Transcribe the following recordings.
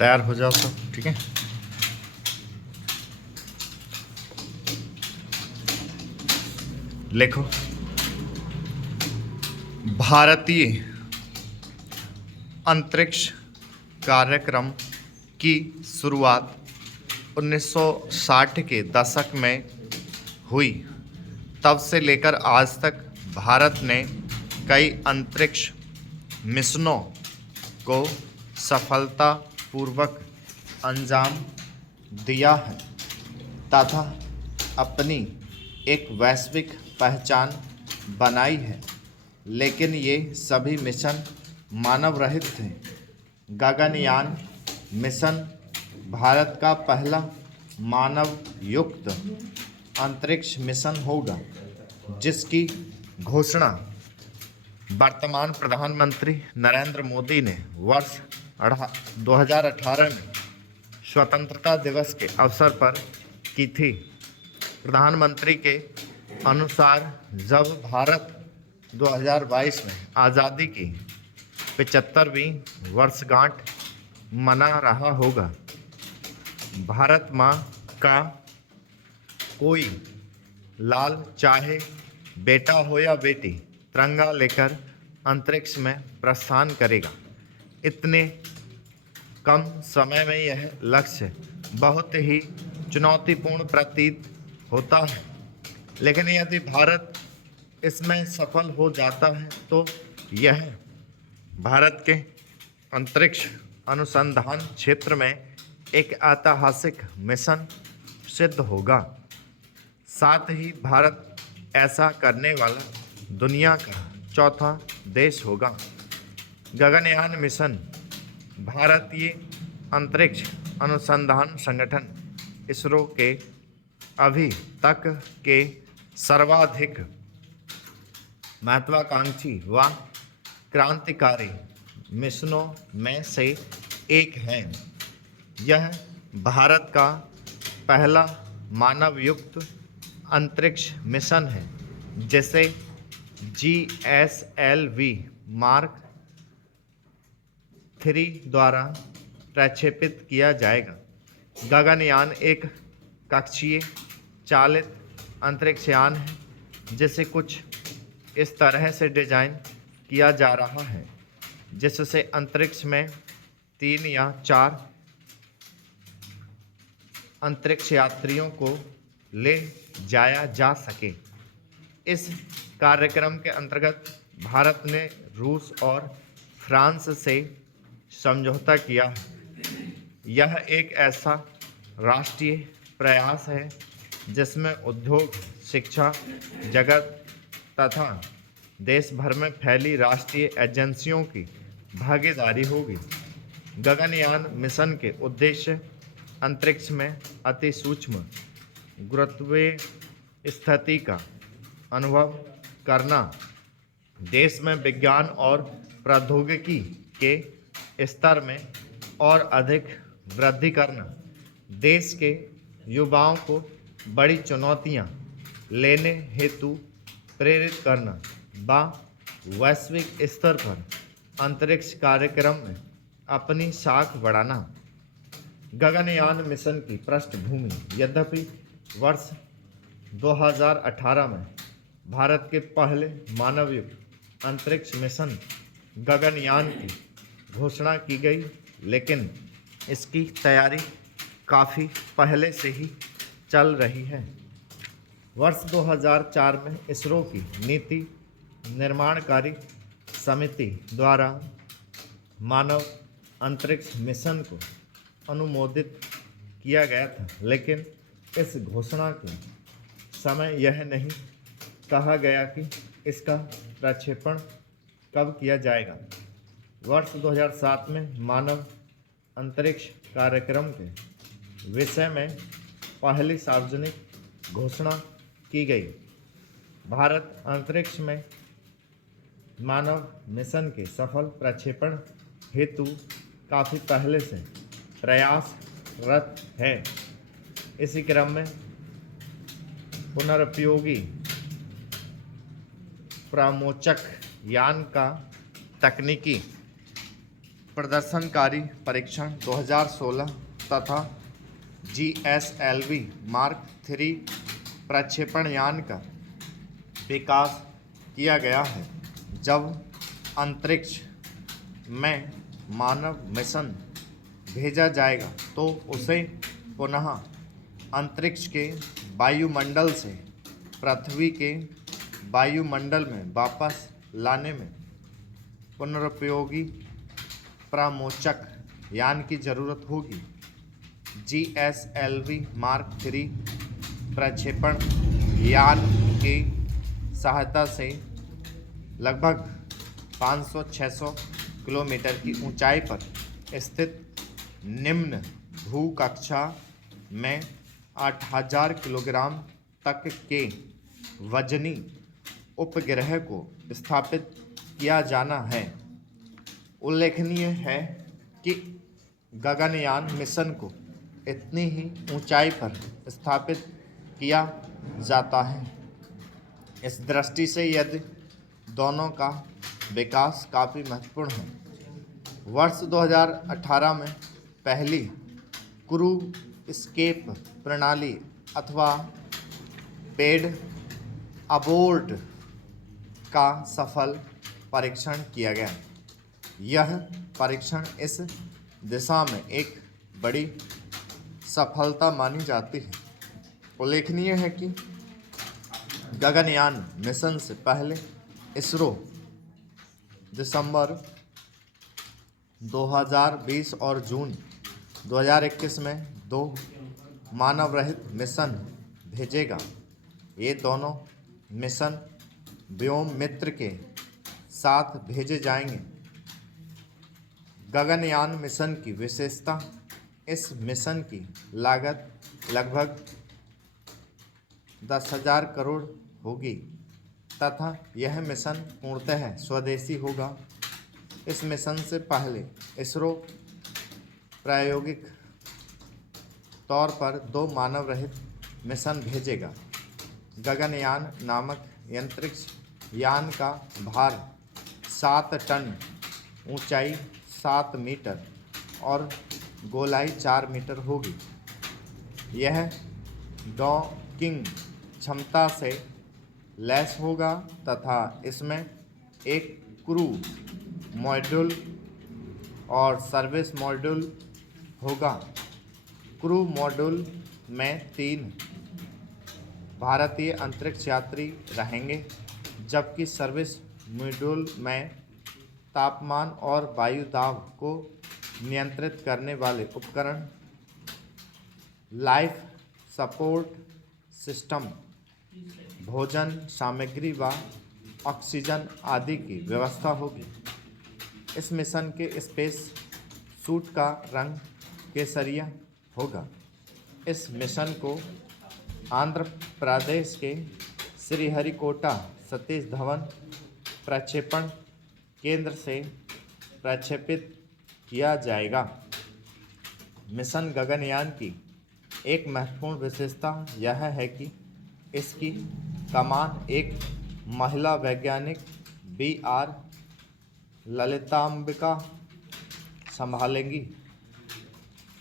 तैयार हो जाओ सब, ठीक है। लिखो, भारतीय अंतरिक्ष कार्यक्रम की शुरुआत 1960 के दशक में हुई। तब से लेकर आज तक भारत ने कई अंतरिक्ष मिशनों को सफलतापूर्वक अंजाम दिया है तथा अपनी एक वैश्विक पहचान बनाई है। लेकिन ये सभी मिशन मानव रहित थे। गगनयान मिशन भारत का पहला मानव युक्त अंतरिक्ष मिशन होगा, जिसकी घोषणा वर्तमान प्रधानमंत्री नरेंद्र मोदी ने वर्ष 2018 में स्वतंत्रता दिवस के अवसर पर की थी। प्रधानमंत्री के अनुसार जब भारत 2022 में आज़ादी की 75वीं वर्षगांठ मना रहा होगा, भारत माँ का कोई लाल, चाहे बेटा हो या बेटी, तिरंगा लेकर अंतरिक्ष में प्रस्थान करेगा। इतने कम समय में यह लक्ष्य बहुत ही चुनौतीपूर्ण प्रतीत होता है, लेकिन यदि भारत इसमें सफल हो जाता है तो यह भारत के अंतरिक्ष अनुसंधान क्षेत्र में एक ऐतिहासिक मिशन सिद्ध होगा। साथ ही भारत ऐसा करने वाला दुनिया का चौथा देश होगा। गगनयान मिशन भारतीय अंतरिक्ष अनुसंधान संगठन इसरो के अभी तक के सर्वाधिक महत्वाकांक्षी व क्रांतिकारी मिशनों में से एक है। यह भारत का पहला मानवयुक्त अंतरिक्ष मिशन है, जिसे GSLV मार्क 3 द्वारा प्रक्षेपित किया जाएगा। गगनयान एक कक्षीय चालित अंतरिक्ष यान है, जिसे कुछ इस तरह से डिजाइन किया जा रहा है जिससे अंतरिक्ष में 3 या 4 अंतरिक्ष यात्रियों को ले जाया जा सके। इस कार्यक्रम के अंतर्गत भारत ने रूस और फ्रांस से समझौता किया है। यह एक ऐसा राष्ट्रीय प्रयास है जिसमें उद्योग, शिक्षा जगत तथा देश भर में फैली राष्ट्रीय एजेंसियों की भागीदारी होगी। गगनयान मिशन के उद्देश्य अंतरिक्ष में अति सूक्ष्म गुरुत्वीय स्थिति का अनुभव करना, देश में विज्ञान और प्रौद्योगिकी के स्तर में और अधिक वृद्धि करना, देश के युवाओं को बड़ी चुनौतियां लेने हेतु प्रेरित करना व वैश्विक स्तर पर अंतरिक्ष कार्यक्रम में अपनी साख बढ़ाना। गगनयान मिशन की पृष्ठभूमि यद्यपि वर्ष 2018 में भारत के पहले मानवयुक्त अंतरिक्ष मिशन गगनयान की घोषणा की गई, लेकिन इसकी तैयारी काफ़ी पहले से ही चल रही है। वर्ष 2004 में इसरो की नीति निर्माणकारी समिति द्वारा मानव अंतरिक्ष मिशन को अनुमोदित किया गया था, लेकिन इस घोषणा के समय यह नहीं कहा गया कि इसका प्रक्षेपण कब किया जाएगा। वर्ष 2007 में मानव अंतरिक्ष कार्यक्रम के विषय में पहली सार्वजनिक घोषणा की गई। भारत अंतरिक्ष में मानव मिशन के सफल प्रक्षेपण हेतु काफ़ी पहले से प्रयासरत है। इसी क्रम में पुनरुपयोगी प्रामोचक यान का तकनीकी प्रदर्शनकारी परीक्षण 2016 तथा GSLV मार्क 3 प्रक्षेपण यान का विकास किया गया है। जब अंतरिक्ष में मानव मिशन भेजा जाएगा तो उसे पुनः अंतरिक्ष के वायुमंडल से पृथ्वी के वायुमंडल में वापस लाने में पुनरुपयोगी प्रामोचक यान की जरूरत होगी। GSLV मार्क 3 प्रक्षेपण यान की सहायता से लगभग 500-600 किलोमीटर की ऊंचाई पर स्थित निम्न भूकक्षा में 8000 किलोग्राम तक के वजनी उपग्रह को स्थापित किया जाना है। उल्लेखनीय है कि गगनयान मिशन को इतनी ही ऊंचाई पर स्थापित किया जाता है। इस दृष्टि से यदि दोनों का विकास काफ़ी महत्वपूर्ण है। वर्ष 2018 में पहली क्रू एस्केप प्रणाली अथवा पेड अबोर्ड का सफल परीक्षण किया गया। यह परीक्षण इस दिशा में एक बड़ी सफलता मानी जाती है। उल्लेखनीय है कि गगनयान मिशन से पहले इसरो दिसंबर 2020 और जून 2021 में 2 मानव रहित मिशन भेजेगा। ये दोनों मिशन व्योममित्र के साथ भेजे जाएंगे। गगनयान मिशन की विशेषता, इस मिशन की लागत लगभग 10,000 करोड़ होगी तथा यह मिशन पूर्णतः स्वदेशी होगा। इस मिशन से पहले इसरो प्रायोगिक तौर पर 2 मानव रहित मिशन भेजेगा। गगनयान नामक अंतरिक्ष यान का भार 7 टन, ऊंचाई 7 मीटर और गोलाई 4 मीटर होगी। यह डॉकिंग क्षमता से लैस होगा तथा इसमें एक क्रू मॉड्यूल और सर्विस मॉड्यूल होगा। क्रू मॉड्यूल में 3 भारतीय अंतरिक्ष यात्री रहेंगे, जबकि सर्विस मॉड्यूल में तापमान और वायु दाब को नियंत्रित करने वाले उपकरण, लाइफ सपोर्ट सिस्टम, भोजन सामग्री व ऑक्सीजन आदि की व्यवस्था होगी। इस मिशन के स्पेस सूट का रंग केसरिया होगा। इस मिशन को आंध्र प्रदेश के श्रीहरिकोटा सतीश धवन प्रक्षेपण केंद्र से प्रक्षेपित किया जाएगा। मिशन गगनयान की एक महत्वपूर्ण विशेषता यह है कि इसकी कमान एक महिला वैज्ञानिक BR ललितांबिका संभालेंगी।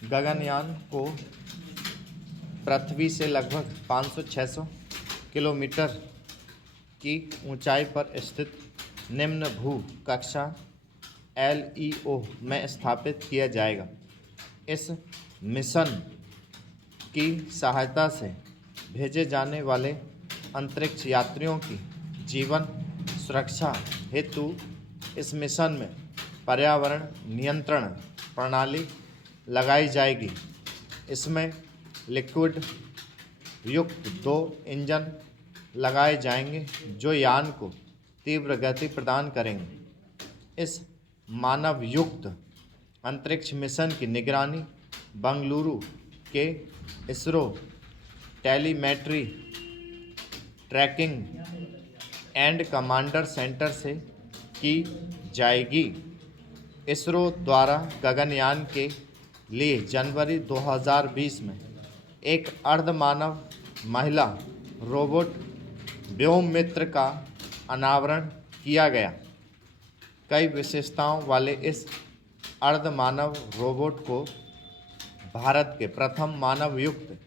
गगनयान को पृथ्वी से लगभग 500-600 किलोमीटर की ऊंचाई पर स्थित निम्न भू कक्षा LEO में स्थापित किया जाएगा। इस मिशन की सहायता से भेजे जाने वाले अंतरिक्ष यात्रियों की जीवन सुरक्षा हेतु इस मिशन में पर्यावरण नियंत्रण प्रणाली लगाई जाएगी। इसमें लिक्विड युक्त 2 इंजन लगाए जाएंगे जो यान को तीव्र गति प्रदान करेंगे। इस मानव युक्त अंतरिक्ष मिशन की निगरानी बंगलुरु के ISRO telemetry tracking and commander centre से की जाएगी। इसरो द्वारा गगनयान के लिए जनवरी 2020 में एक अर्धमानव महिला रोबोट व्योममित्र का अनावरण किया गया। कई विशेषताओं वाले इस अर्धमानव रोबोट को भारत के प्रथम मानवयुक्त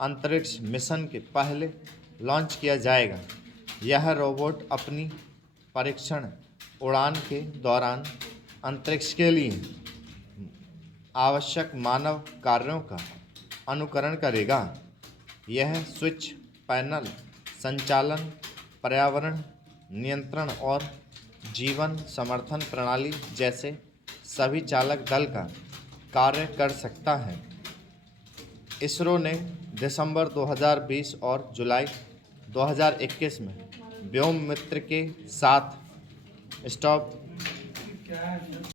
अंतरिक्ष मिशन के पहले लॉन्च किया जाएगा। यह रोबोट अपनी परीक्षण उड़ान के दौरान अंतरिक्ष के लिए आवश्यक मानव कार्यों का अनुकरण करेगा। यह स्विच पैनल संचालन, पर्यावरण नियंत्रण और जीवन समर्थन प्रणाली जैसे सभी चालक दल का कार्य कर सकता है। इसरो ने दिसंबर 2020 और जुलाई 2021 में व्योममित्र के साथ स्टॉप